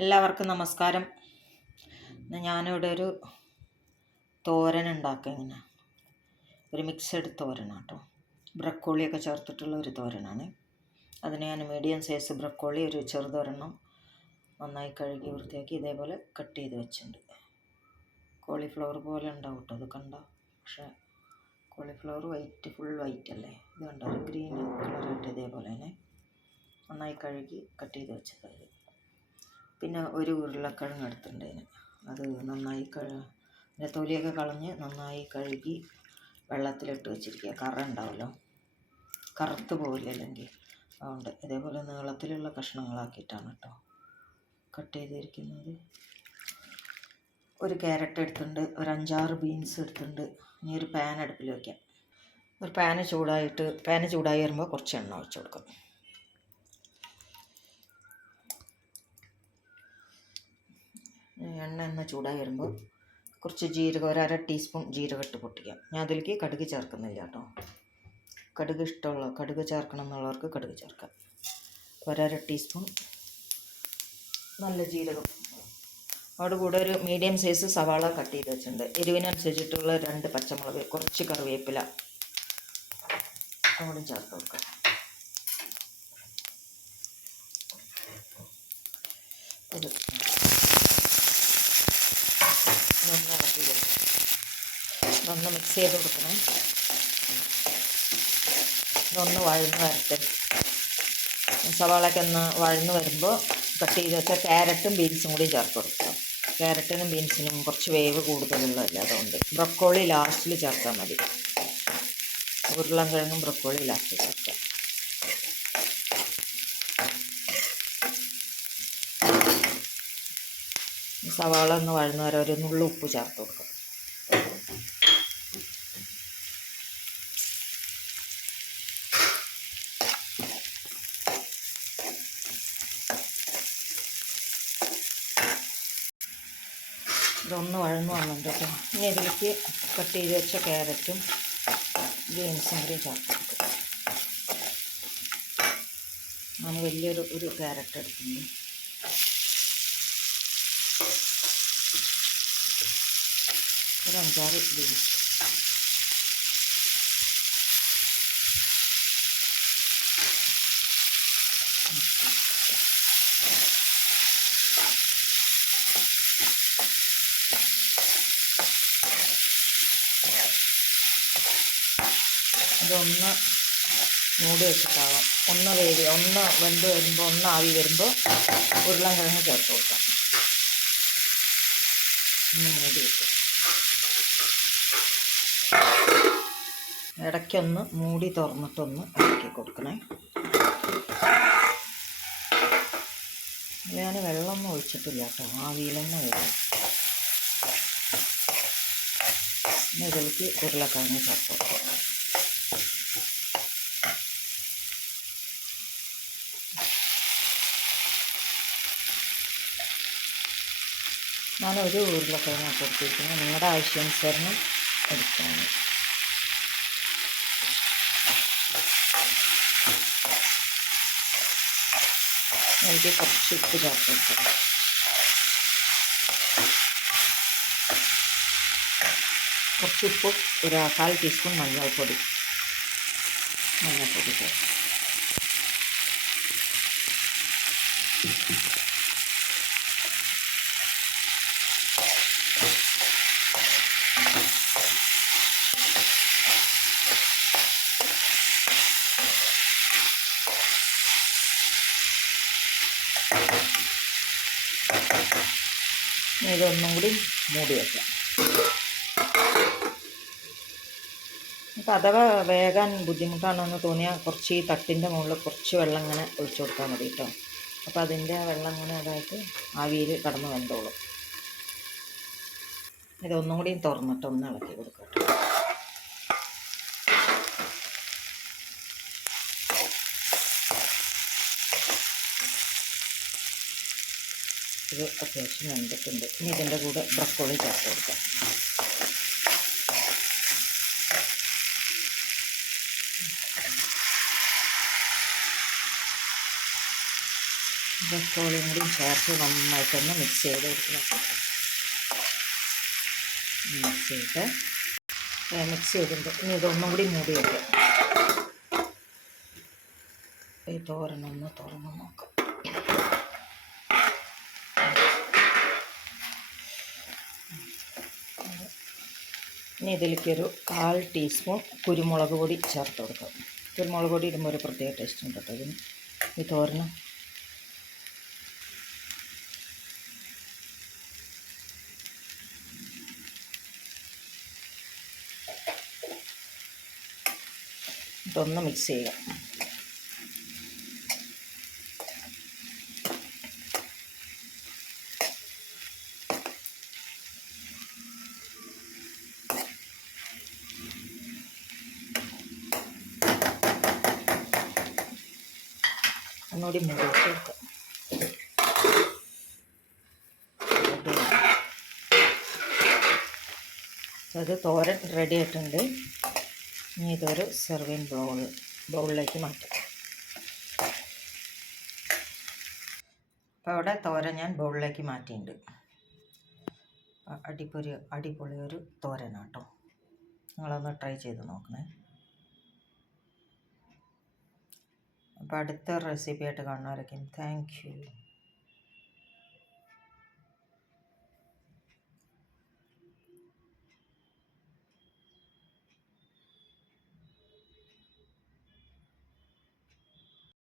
എല്ലാവർക്കും നമസ്കാരം. ഞാനിവിടെ ഒരു തോരൻ ഉണ്ടാക്കുക. ഇങ്ങനെ ഒരു മിക്സഡ് തോരനാണ് കേട്ടോ. ബ്രക്കോളിയൊക്കെ ചേർത്തിട്ടുള്ള ഒരു തോരനാണ്. അതിന് ഞാൻ മീഡിയം സൈസ് ബ്രക്കോളി ഒരു ചെറുതൊരെണ്ണം നന്നായി കഴുകി വൃത്തിയാക്കി ഇതേപോലെ കട്ട് ചെയ്ത് വെച്ചിട്ടുണ്ട്. കോളിഫ്ലവർ പോലെ ഉണ്ടാവും കേട്ടോ, അത് കണ്ട. പക്ഷേ കോളിഫ്ലവർ വൈറ്റ്, ഫുൾ വൈറ്റ് അല്ലേ, ഇത് കണ്ടോ, ഒരു ഗ്രീൻ കളറായിട്ട് ഇതേപോലെ തന്നെ നന്നായി കഴുകി കട്ട് ചെയ്ത് വെച്ചത്. പിന്നെ ഒരു ഉരുളക്കിഴങ്ങ് എടുത്തിട്ടുണ്ടായിരുന്നു. അത് നന്നായി അതിൻ്റെ തൊലിയൊക്കെ കളഞ്ഞ് നന്നായി കഴുകി വെള്ളത്തിലിട്ട് വെച്ചിരിക്കുക. കറ ഉണ്ടാവുമല്ലോ, കറുത്ത് പോവില്ല അല്ലെങ്കിൽ. അതുകൊണ്ട് ഇതേപോലെ നീളത്തിലുള്ള കഷ്ണങ്ങളാക്കിയിട്ടാണ് കേട്ടോ കട്ട് ചെയ്തിരിക്കുന്നത്. ഒരു ക്യാരറ്റ് എടുത്തിട്ടുണ്ട്, ഒരു 5-6 ബീൻസ് എടുത്തിട്ടുണ്ട്. ഇനി ഒരു പാൻ അടുപ്പിൽ വയ്ക്കാം. ഒരു പാന് ചൂടായി വരുമ്പോൾ കുറച്ച് എണ്ണ ഒഴിച്ച് കൊടുക്കും. എണ്ണ ചൂടായി വരുമ്പോൾ കുറച്ച് ജീരകം, ഒരു 1/2 ടീസ്പൂൺ ജീരകം ഇട്ട് പൊട്ടിക്കാം. ഞാൻ അതിലേക്ക് കടുക് ചേർക്കുന്നില്ല കേട്ടോ. കടുക് ചേർക്കണം എന്നുള്ളവർക്ക് കടുക് ചേർക്കാം. 1/2 ടീസ്പൂൺ നല്ല ജീരകം. അവിടെ കൂടെ ഒരു മീഡിയം സൈസ് സവാള കട്ട് ചെയ്ത് വെച്ചിട്ടുണ്ട്. എരിവിനനുസരിച്ചിട്ടുള്ള 2 പച്ചമുളക്, കുറച്ച് കറിവേപ്പില അങ്ങോട്ടും ചേർത്ത് കൊടുക്കാം. ഇതൊന്ന് ഇളക്കി കൊടുക്കണം, ഇതൊന്ന് മിക്സ് ചെയ്ത് കൊടുക്കണം. ഇതൊന്ന് വഴന്ന് വരട്ടെ. സവാളയൊക്കെ ഒന്ന് വഴന്ന് വരുമ്പോൾ കട്ട് ചെയ്ത് വെച്ചാൽ ക്യാരറ്റും ബീൻസും കൂടി ചേർത്ത് കൊടുക്കാം. ക്യാരറ്റിനും ബീൻസിനും കുറച്ച് വേവ് കൂടുതലുള്ളതല്ല, അതുകൊണ്ട് ബ്രക്കോളി ലാസ്റ്റിൽ ചേർത്താൽ മതി. ഉരുളക്കിഴങ്ങും ബ്രക്കോളി ലാസ്റ്റിൽ ചേർക്കാം. സവാള ഒന്ന് വഴന്ന് വരെ ഒരു നുള്ളു ഉപ്പ് ചേർത്ത് കൊടുക്കാം. ഇതൊന്ന് വഴന്ന് വന്നിട്ട് കേട്ടോ. ഇനി ഇതിലേക്ക് കട്ട് ചെയ്ത് വെച്ച ക്യാരറ്റും ബീൻസും കൂടി ചേർത്ത് കൊടുക്കും. ഞാൻ വലിയൊരു ക്യാരറ്റ് എടുക്കുന്നുണ്ട്. ഒരു 5-6 ബീൻസ്. ഇതൊന്ന് മൂടി വെച്ചിട്ടാവാം. ഒന്ന് വെന്ത് വരുമ്പോൾ, ഒന്ന് ആവി വരുമ്പോൾ ഉരുളക്കിഴങ്ങ് ചേർത്ത് കൊടുക്കാം. ഒന്ന് മൂടി വെക്കാം. ഇടയ്ക്കൊന്ന് മൂടി തുറന്നിട്ടൊന്ന് ഇളക്കി കൊടുക്കണേ. ഞാൻ വെള്ളമൊന്നും ഒഴിച്ചിട്ടില്ല കേട്ടോ, ആവിയിൽ തന്നെ വരും. ഇനി ഇതിലേക്ക് ഉരുളക്കിഴങ്ങ് ചേർത്ത് കൊടുക്കാം. ഞാനൊരു ഉരുളക്കിഴങ്ങ് കൊടുത്തിരിക്കുന്നത്, നിങ്ങളുടെ ആവശ്യാനുസരണം എടുക്കണം. എനിക്ക് കുറച്ച് ഉപ്പ് ചേർത്ത് കൊടുക്കാം. കുറച്ച് ഉപ്പും ഒരു 1/4 ടീസ്പൂൺ മഞ്ഞൾപ്പൊടി ചേർക്കാം. ഇതൊന്നും കൂടി മൂടി വയ്ക്കാം. അപ്പോൾ അഥവാ വേകാൻ ബുദ്ധിമുട്ടാണെന്ന് തോന്നിയാൽ കുറച്ച് ഈ തട്ടിൻ്റെ മുകളിൽ കുറച്ച് വെള്ളം ഇങ്ങനെ ഒഴിച്ചു കൊടുത്താൽ മതി കേട്ടോ. അപ്പോൾ അതിൻ്റെ വെള്ളം ഇങ്ങനെ അതായിട്ട് ആവിയിൽ കടന്ന് വെന്തോളും. ഇതൊന്നും കൂടി തുറന്നിട്ട് ഒന്ന് ഇളക്കി കൊടുക്കാം. ഇത് അത്യാവശ്യം വെന്തിട്ടുണ്ട്. ഇനി ഇതിൻ്റെ കൂടെ ബ്രക്കോളി ചേർത്ത് കൊടുക്കാം. ബ്രക്കോളിയും കൂടി ചേർത്ത് നന്നായിട്ടൊന്ന് മിക്സ് ചെയ്ത് കൊടുക്കണം. മിക്സ് ചെയ്തിട്ട് ഇനി ഇതൊന്നും കൂടി മൂടി വയ്ക്കാം. ഈ തോരനൊന്ന് തുറന്ന് നോക്കാം. ഇനി ഇതിലേക്കൊരു 1/4 ടീസ്പൂൺ കുരുമുളക് പൊടി ചേർത്ത് കൊടുക്കാം. കുരുമുളക് പൊടി ഇടുമ്പോൾ ഒരു പ്രത്യേക ടേസ്റ്റ് ഉണ്ട് കേട്ടോ ഇതിന്, ഈ തോരന്. ഇതൊന്ന് മിക്സ് ചെയ്യുക. ഒന്നുകൂടി മൂടി വെച്ച് കൊടുക്കുക. അത് തോരൻ റെഡി ആയിട്ടുണ്ട്. ഇനി ഇതൊരു സെർവിങ് ബൗളിലേക്ക് മാറ്റാം. അപ്പോൾ അവിടെ തോരൻ ഞാൻ ബൗളിലേക്ക് മാറ്റിയിട്ടുണ്ട്. അടിപൊളി ഒരു തോരനാട്ടോ. നിങ്ങളൊന്ന് ട്രൈ ചെയ്ത് നോക്കണേ. അപ്പോൾ അടുത്ത റെസിപ്പി ആയിട്ട് കാണുന്നവരൊക്കെ താങ്ക് യു.